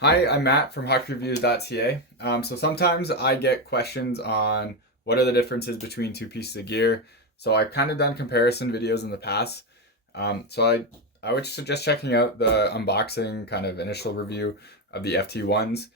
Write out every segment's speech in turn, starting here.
Hi, I'm Matt from hockey-reviews.ca. So sometimes I get questions on what are the differences between two pieces of gear. So I've kind of done comparison videos in the past. So I would suggest checking out the unboxing kind of initial review of the FT1s.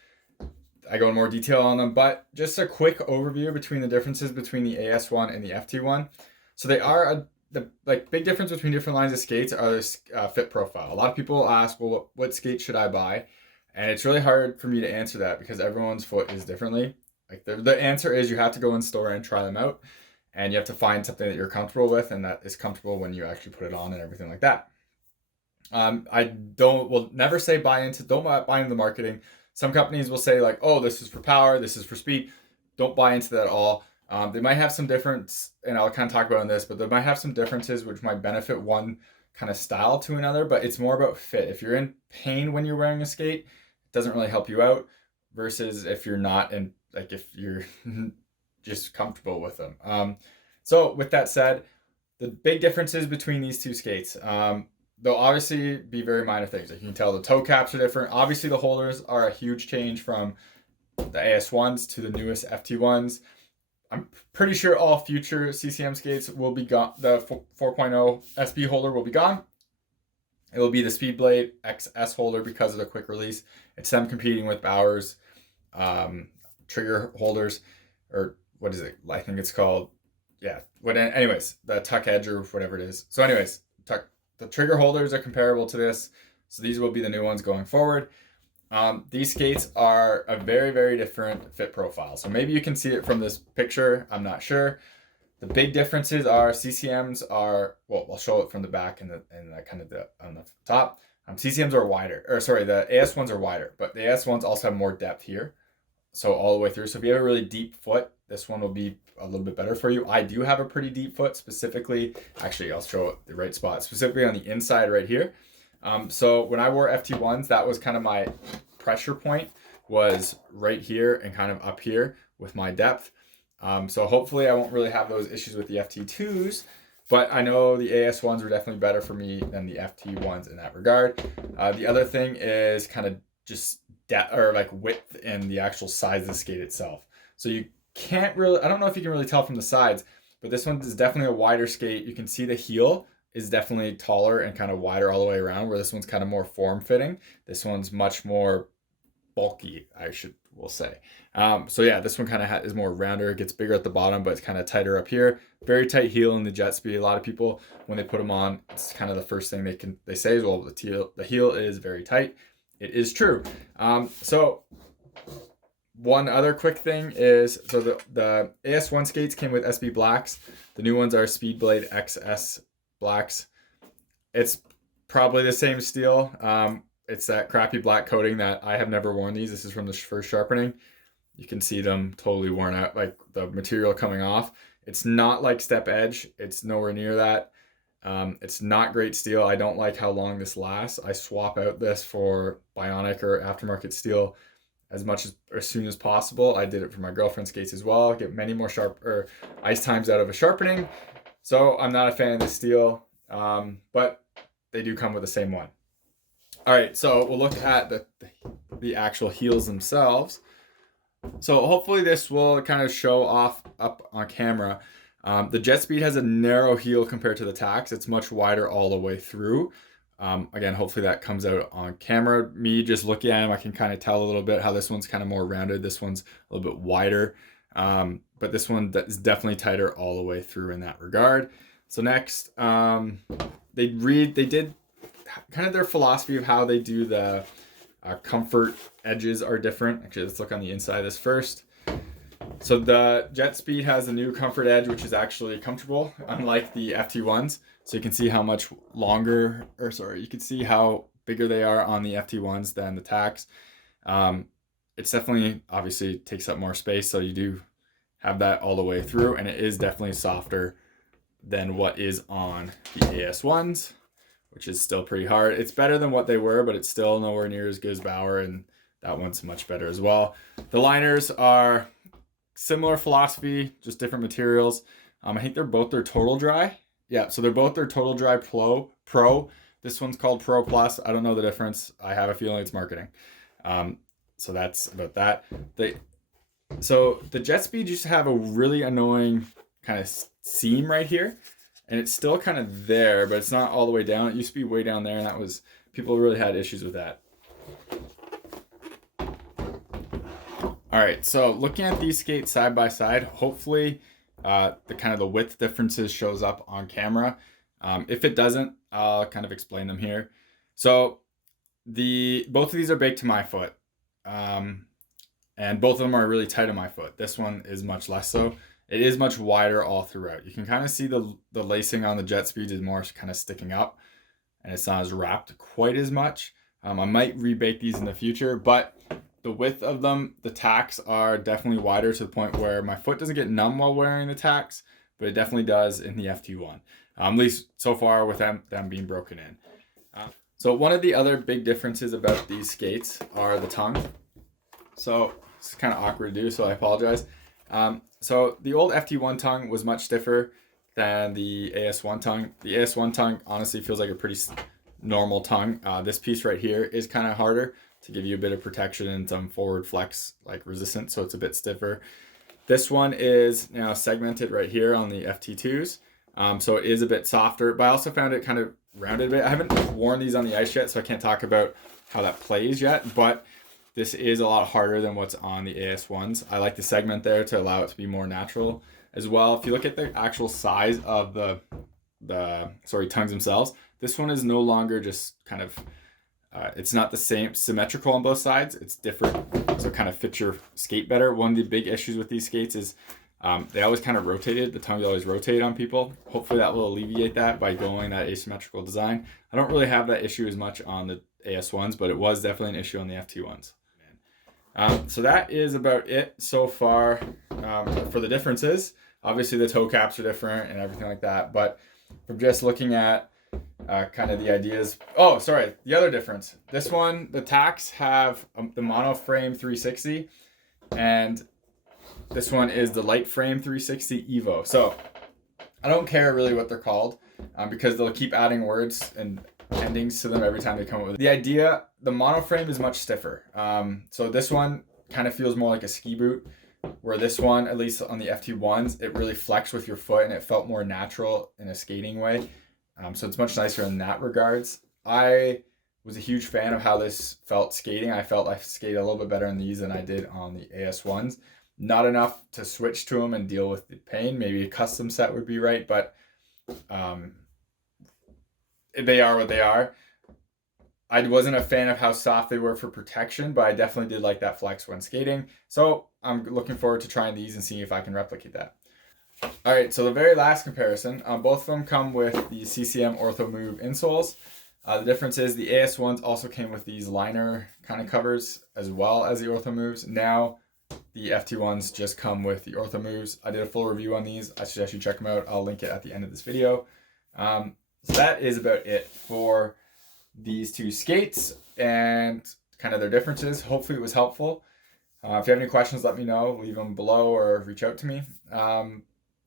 I go in more detail on them, but just a quick overview between the differences between the AS1 and the FT1. So they are the big difference between different lines of skates are this fit profile. A lot of people ask, well, what skate should I buy? And it's really hard for me to answer that because everyone's foot is differently. Like the answer is you have to go in store and try them out, and you have to find something that you're comfortable with and that is comfortable when you actually put it on and everything like that. I will never say don't buy into the marketing. Some companies will say like, oh, this is for power, this is for speed. Don't buy into that at all. They might have some difference, and I'll kind of talk about in this, but they might have some differences which might benefit one kind of style to another, but it's more about fit. If you're in pain when you're wearing a skate, it doesn't really help you out versus if you're not in, like if you're just comfortable with them. So with that said, the big differences between these two skates. They'll obviously be very minor things. Like you can tell the toe caps are different. Obviously, the holders are a huge change from the AS1s to the newest FT1s. I'm pretty sure all future CCM skates will be gone. The 4.0 SB holder will be gone. It will be the Speedblade XS holder because of the quick release. It's them competing with Bauer's trigger holders, or what is it? I think it's called, yeah. Anyways, the Tuck Edge or whatever it is. So, anyways, the trigger holders are comparable to this. So these will be the new ones going forward. These skates are a very, very different fit profile. So maybe you can see it from this picture. I'm not sure. The big differences are CCMs are, well, I'll show it from the back and the kind of on the top. CCMs are wider, or sorry, the AS1s are wider, but the AS1s also have more depth here. So all the way through. So if you have a really deep foot, this one will be a little bit better for you. I do have a pretty deep foot, specifically. Actually, I'll show it the right spot, specifically on the inside right here. So when I wore FT1s, that was kind of my pressure point, was right here and kind of up here with my depth. So hopefully I won't really have those issues with the FT2s, but I know the AS1s were definitely better for me than the FT1s in that regard. The other thing is kind of just depth or like width in the actual size of the skate itself. So you can't really, I don't know if you can really tell from the sides, but this one is definitely a wider skate. You can see the heel is definitely taller and kind of wider all the way around, where this one's kind of more form fitting. This one's much more bulky, we'll say. So yeah, this one kind of is more rounder. It gets bigger at the bottom, but it's kind of tighter up here. Very tight heel in the Jetspeed. A lot of people, when they put them on, it's kind of the first thing they say is, well, the heel is very tight. It is true. So one other quick thing is, so the AS1 skates came with SB blacks. The new ones are Speedblade XS blacks. It's probably the same steel. It's that crappy black coating that I have never worn these. This is from the first sharpening. You can see them totally worn out, like the material coming off. It's not like Step Edge. It's nowhere near that. It's not great steel. I don't like how long this lasts. I swap out this for Bionic or aftermarket steel as soon as possible. I did it for my girlfriend's skates as well. Get many more ice times out of a sharpening. So I'm not a fan of this steel, but they do come with the same one. All right, so we'll look at the actual heels themselves. So hopefully this will kind of show off up on camera. The Jetspeed has a narrow heel compared to the Tacks. It's much wider all the way through. Again, hopefully that comes out on camera. Me just looking at them, I can kind of tell a little bit how this one's kind of more rounded. This one's a little bit wider. But this one is definitely tighter all the way through in that regard. So next, they did kind of their philosophy of how they do the comfort edges are different. Actually, let's look on the inside of this first. So the Jetspeed has a new comfort edge, which is actually comfortable, unlike the FT1s. So you can see how much longer, or sorry, you can see how bigger they are on the FT1s than the Tacks. It's definitely, obviously, takes up more space, so you do have that all the way through, and it is definitely softer than what is on the AS1s, which is still pretty hard. It's better than what they were, but it's still nowhere near as good as Bauer, and that one's much better as well. The liners are similar philosophy, just different materials. I think they're Total Dry. Yeah, so they're both their Total Dry Pro. This one's called Pro Plus. I don't know the difference. I have a feeling it's marketing. So that's about that. So the Jetspeed used to have a really annoying kind of seam right here, and it's still kind of there, but it's not all the way down. It used to be way down there, and that was, people really had issues with that. All right, so looking at these skates side by side, hopefully the kind of the width differences shows up on camera. If it doesn't, I'll kind of explain them here. So both of these are baked to my foot, and both of them are really tight on my foot. This one is much less so. It is much wider all throughout. You can kind of see the lacing on the Jetspeed is more kind of sticking up, and it's not as wrapped quite as much. I might rebake these in the future, but the width of them, the tacks are definitely wider to the point where my foot doesn't get numb while wearing the tacks, but it definitely does in the FT1, at least so far with them being broken in. So one of the other big differences about these skates are the tongue. So it's kind of awkward to do, so I apologize. So the old FT1 tongue was much stiffer than the AS1 tongue. The AS1 tongue honestly feels like a pretty normal tongue. This piece right here is kind of harder to give you a bit of protection and some forward flex like resistance, so it's a bit stiffer. This one is now segmented right here on the FT2s, so it is a bit softer, but I also found it kind of rounded a bit. I haven't worn these on the ice yet, so I can't talk about how that plays yet, but this is a lot harder than what's on the AS1s. I like the segment there to allow it to be more natural as well. If you look at the actual size of the tongues themselves, this one is no longer just kind of it's not the same symmetrical on both sides. It's different, so it kind of fits your skate better. One of the big issues with these skates is they always kind of rotated. The tongues always rotate on people. Hopefully that will alleviate that by going that asymmetrical design. I don't really have that issue as much on the AS1s, but it was definitely an issue on the FT1s. So that is about it so far for the differences. Obviously the toe caps are different and everything like that, but from just looking at kind of the ideas. Oh, sorry, the other difference. This one, the tacks have the mono frame 360, and this one is the light frame 360 Evo. So I don't care really what they're called because they'll keep adding words and endings to them every time they come up with it. The idea, the mono frame is much stiffer. So this one kind of feels more like a ski boot, where this one, at least on the FT1s, it really flexed with your foot and it felt more natural in a skating way. So it's much nicer in that regards. I was a huge fan of how this felt skating. I felt I skated a little bit better on these than I did on the AS1s. Not enough to switch to them and deal with the pain. Maybe a custom set would be right, but they are what they are. I wasn't a fan of how soft they were for protection, but I definitely did like that flex when skating. So I'm looking forward to trying these and seeing if I can replicate that. All right, so the very last comparison, both of them come with the CCM Ortho Move insoles. The difference is the AS1s also came with these liner kind of covers as well as the Ortho Moves. Now the FT1s just come with the Ortho Moves. I did a full review on these. I suggest you check them out. I'll link it at the end of this video. So that is about it for these two skates and kind of their differences. Hopefully it was helpful. If you have any questions, let me know. Leave them below or reach out to me.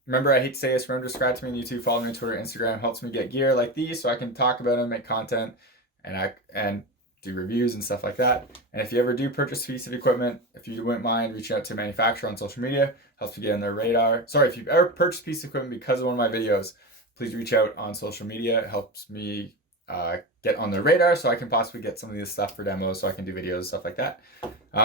Remember, I hate to say this, remember to subscribe to me on YouTube, follow me on Twitter, Instagram. Helps me get gear like these so I can talk about them, make content, and do reviews and stuff like that. And if you ever do purchase a piece of equipment, if you wouldn't mind reaching out to a manufacturer on social media, helps me get on their radar. Sorry, if you've ever purchased a piece of equipment because of one of my videos, please reach out on social media. It helps me get on their radar so I can possibly get some of this stuff for demos so I can do videos, stuff like that.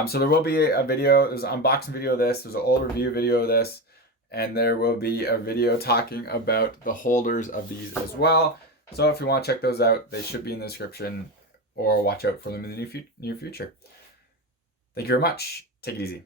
So there will be a video, there's an unboxing video of this, there's an old review video of this, and there will be a video talking about the holders of these as well. So if you want to check those out, they should be in the description, or watch out for them in the near future. Thank you very much. Take it easy.